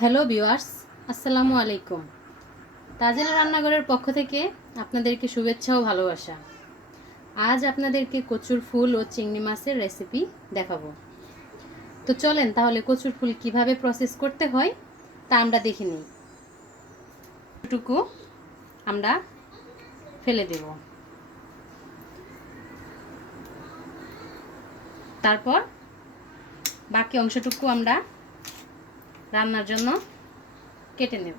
Hello viewers, আসসালামু আলাইকুম। তাজেল রান্নাঘরের পক্ষ থেকে আপনাদেরকে শুভেচ্ছা ও ভালোবাসা। আজ আপনাদেরকে কচুর ফুল ও চিংড়ি মাছের রেসিপি দেখাবো। তো চলেন তাহলে কচুর ফুল কীভাবে প্রসেস করতে হয় তা আমরা দেখে নিই। টুকু আমরা ফেলে দেব। তারপর বাকি অংশটুকু আমরা রান্নার জন্য কেটে নেব।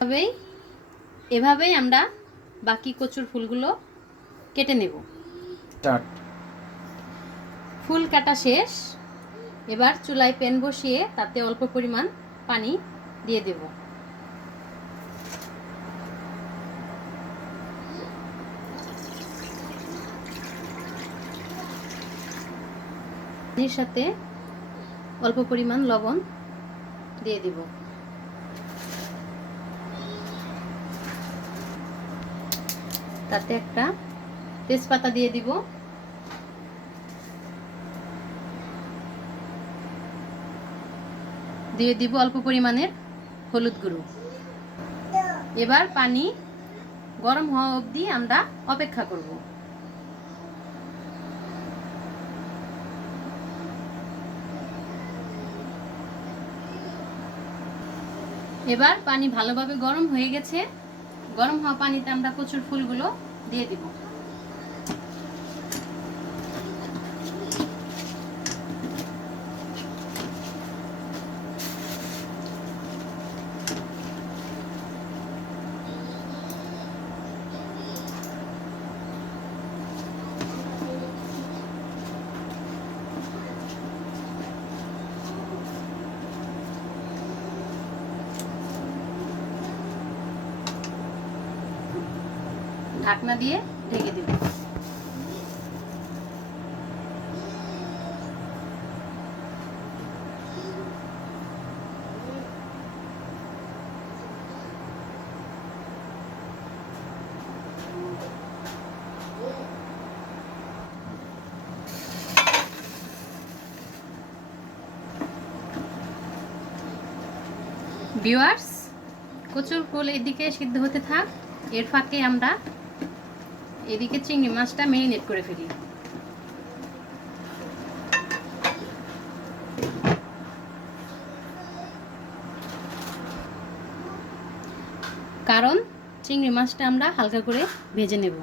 এভাবেই এভাবেই আমরা বাকি কচুর ফুলগুলো কেটে নেব। স্টার্ট ফুল কাটা শেষ। এবার চুলায় প্যান বসিয়ে তাতে অল্প পরিমাণ পানি দিয়ে দেব। পানির সাথে অল্প পরিমাণ লবণ দিয়ে দিব। তাতে একটা তেজপাতা দিয়ে দিব। দিয়ে দিব অল্প পরিমাণের হলুদ গুঁড়ো। এবার পানি গরম হওয়া অবধি আমরা অপেক্ষা করব। এবার পানি ভালোভাবে গরম হয়ে গেছে। গরম হওয়া পানিতে আমরা কচুর ফুলগুলো দিয়ে দিব। ঢাকনা দিয়ে ঢেকে দিব। ভিউয়ার্স কচুর ফুল এদিকে সিদ্ধ হতে থাক। এর ফাঁকে আমরা এদিকে চিংড়ি মাছটা মেরিনেট করে ফেলি। কারণ চিংড়ি মাছটা আমরা হালকা করে ভেজে নেব।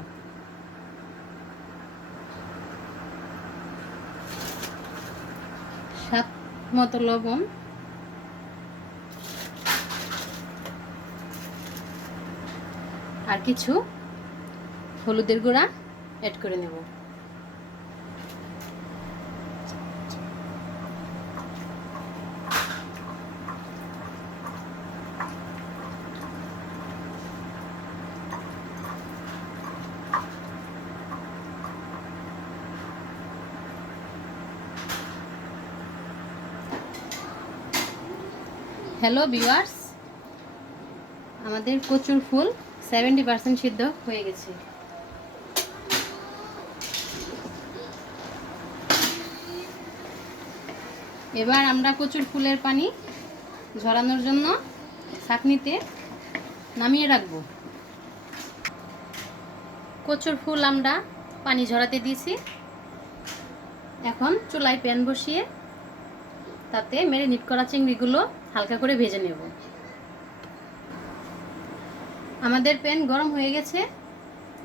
সাত মতো লবণ। আর কিছু হলুদের গুঁড়া অ্যাড করে নেব। হ্যালো ভিউয়ার্স আমাদের কচুর ফুল সেভেন্টি পার্সেন্ট সিদ্ধ হয়ে গেছে। এবার আমরা কচুর ফুলের পানি ঝরানোর জন্য ছাঁকনিতে নামিয়ে রাখব। কচুর ফুল আমরা পানি ঝরাতে দিয়েছি। এখন চুলায় প্যান বসিয়ে তাতে মেরিনেট করা চিংড়িগুলো হালকা করে ভেজে নেব। আমাদের প্যান গরম হয়ে গেছে,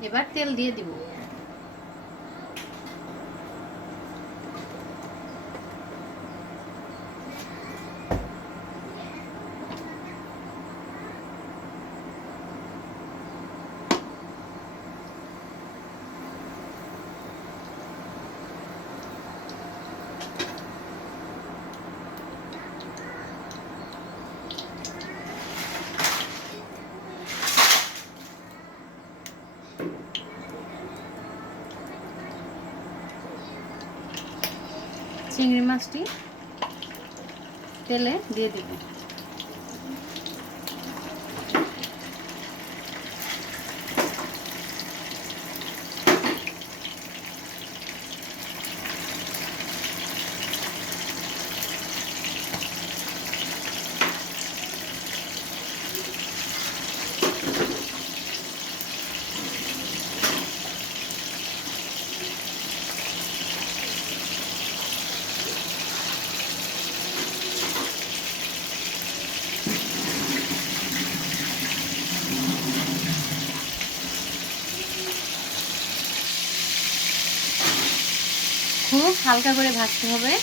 এবার তেল দিয়ে দিব। চিংড়ি মাছটি তেলে দিয়ে দেবেন খুব হালকা করে ভাজতে হবে।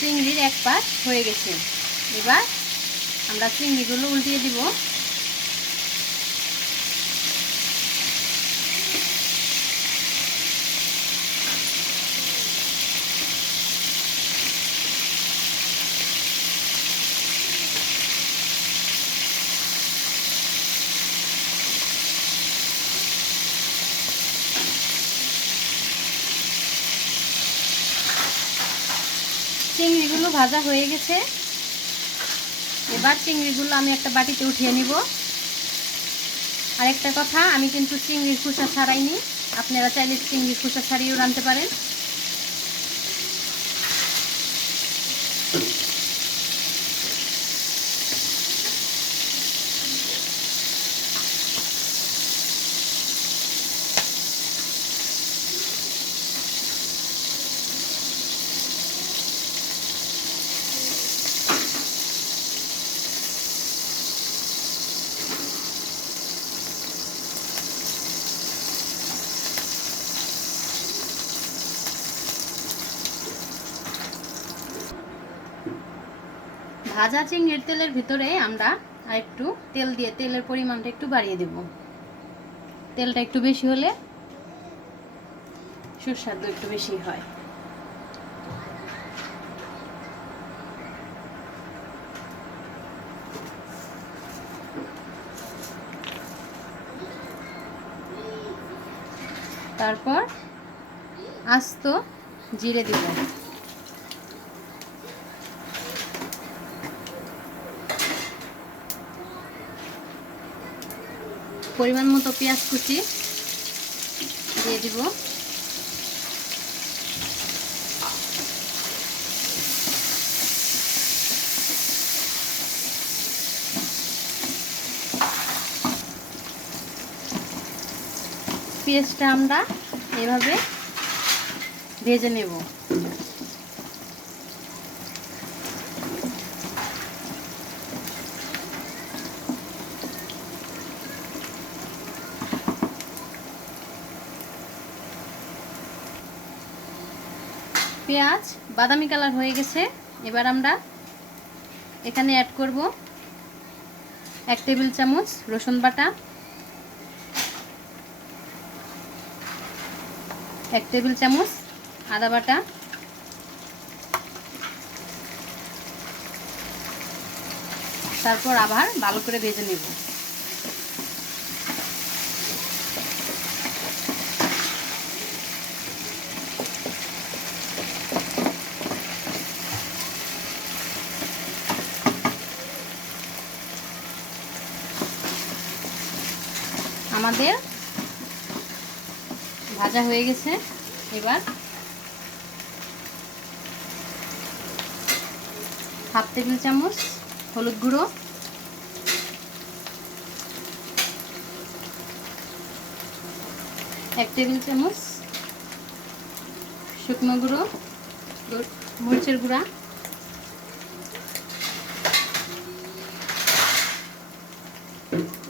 চিংড়ির এক পাশ হয়ে গেছে। এবার আমরা চিংড়িগুলো উল্টিয়ে দিব। চিংড়িগুলো ভাজা হয়ে গেছে। এবার চিংড়িগুলো আমি একটা বাটিতে উঠিয়ে নিব। আরেকটা কথা, আমি কিন্তু চিংড়ির খোসা ছাড়াইনি। আপনারা চাইলে চিংড়ির খোসা ছাড়িয়েও রাঁধতে পারেন। ভাজা চিংড়ির তেলের ভিতরে আমরা একটু তেল দিয়ে তেলের পরিমাণটা একটু বাড়িয়ে দেব। তেলটা একটু বেশি হলে সুস্বাদু একটু বেশি হয়। তারপর আস্ত জিরে দিব। পরিমাণ মতো পেঁয়াজ কুচি দিয়ে দিব। পেঁয়াজটা আমরা এভাবে ভেজে নেব। পেঁয়াজ, বাদামি কালার হয়ে গেছে। এবার আমরা এখানে অ্যাড করব এক টেবিল চামচ রসুন বাটা, এক টেবিল চামচ আদা বাটা, তারপর আবার ভালো করে ভেজে নেব। আমাদের। ভাজা হয়ে গেছে এবার। হাফ টেবিল চামচ হলুদ গুঁড়ো। এক টেবিল চামচ শুকনো গুঁড়ো মরিচের গুঁড়া। এবং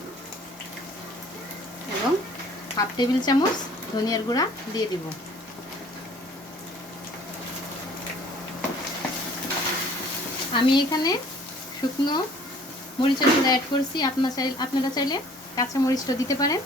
হাফ টেবিল চামচ ধনিয়ার গুঁড়া দিয়ে দিব। আমি এখানে শুকনো মরিচের গুঁড়া অ্যাড করছি। আপনার চাই আপনারা চাইলে কাঁচা মরিচটা দিতে পারেন।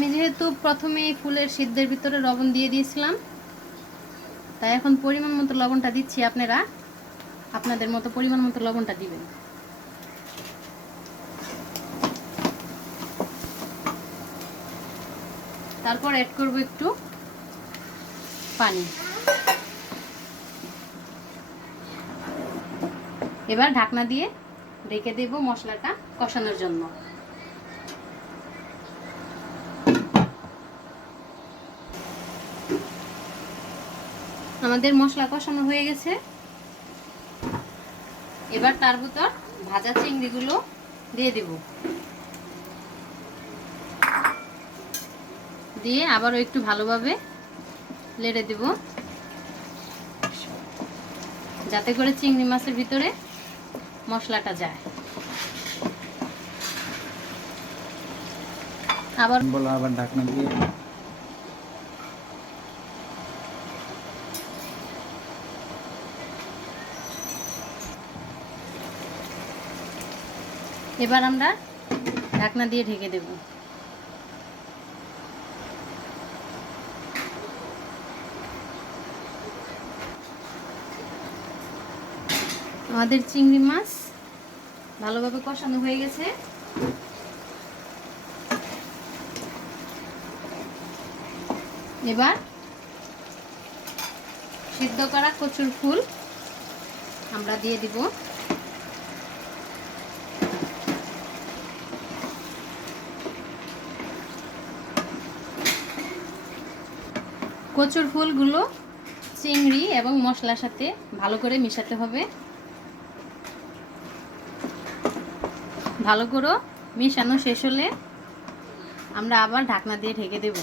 আমি যেহেতু প্রথমে ফুলের সিদ্ধের ভিতরে লবণ দিয়ে দিয়েছিলাম, তাই এখন পরিমাণ মতো লবণটা দিচ্ছি। আপনারা আপনাদের মতো পরিমাণ মতো লবণটা দিবেন। তারপর অ্যাড করব একটু পানি। এবার ঢাকনা দিয়ে রেখে দেব মশলাটা কষানোর জন্য। আমাদের মশলা কষানো হয়ে গেছে। এবার তার ভিতর ভাজা চিংড়িগুলো দিয়ে দেব। দিয়ে আবারও একটু ভালোভাবে লেড়ে দেব। যাতে করে চিংড়ি মাছের ভিতরে মশলাটা যায়। আবার বলো আবার ঢাকনা দিয়ে। এবার আমরা ঢাকনা দিয়ে ঢেকে দেব। আমাদের চিংড়ি মাছ ভালোভাবে কষানো হয়ে গেছে। এবার সিদ্ধ করা কচুর ফুল আমরা দিয়ে দিব। কচুর ফুলগুলো চিংড়ি এবং মশলার সাথে ভালো করে মিশাতে হবে। ভালো করে মিশানো শেষ হলে আমরা আবার ঢাকনা দিয়ে ঢেকে দেবো।